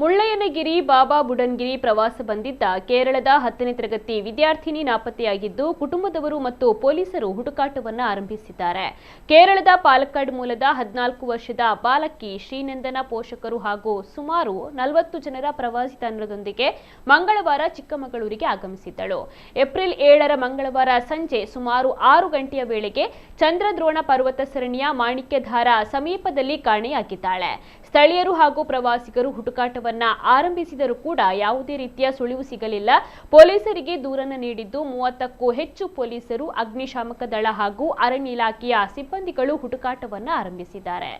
ಮುಳ್ಳಯ್ಯನಗಿರಿ ಬಾಬಾ ಬುಡನ್ಗಿರಿ ಪ್ರವಾಸ ಬಂದಿದ್ದ ಕೇರಳದ 10ನೇ ತರಗತಿ ವಿದ್ಯಾರ್ಥಿನಿ ನಾಪತ್ತೆಯಾಗಿದ್ದು ಕುಟುಂಬದವರು ಮತ್ತು ಪೊಲೀಸರು ಹುಡುಕಾಟವನ್ನು ಆರಂಭಿಸಿದ್ದಾರೆ. ಕೇರಳದ ಪಾಲಕ್ಕಾಡ್ ಮೂಲದ 14 ವರ್ಷದ ಬಾಲಕಿ ಶ್ರೀನಂದನ ಪೋಷಕರು ಹಾಗೂ ಸುಮಾರು 40 ಜನರ ಪ್ರವಾಸಿ ತಂಡದೊಂದಿಗೆ ಮಂಗಳವಾರ ಚಿಕ್ಕಮಗಳೂರಿಗೆ ಆಗಮಿಸಿದ್ದಳು. ಏಪ್ರಿಲ್ 7ರ ಮಂಗಳವಾರ ಸಂಜೆ ಸುಮಾರು 6 ಗಂಟೆಯ ವೇಳೆಗೆ ಚಂದ್ರದ್ರೋಣ ಪರ್ವತ ಸರಣಿಯ ಮಾಣಿಕ್ಯಧಾರ ಸಮೀಪದಲ್ಲಿ ಕಾಣೆಯಾಗಿದ್ದಾಳೆ. ಸ್ಥಳೀಯರು ಹಾಗೂ ಪ್ರವಾಸಿಗರು ಹುಡುಕಾಟವನ್ನ ಆರಂಭಿಸಿದರೂ ಕೂಡ ಯಾವುದೇ ರೀತಿಯ ಸುಳಿವು ಸಿಗಲಿಲ್ಲ. ಪೊಲೀಸರಿಗೆ ದೂರನ್ನು ನೀಡಿದ್ದು 30ಕ್ಕೂ ಹೆಚ್ಚು ಪೊಲೀಸರು, ಅಗ್ನಿಶಾಮಕ ದಳ ಹಾಗೂ ಅರಣ್ಯ ಇಲಾಖೆಯ ಸಿಬ್ಬಂದಿಗಳು ಹುಡುಕಾಟವನ್ನ ಆರಂಭಿಸಿದ್ದಾರೆ.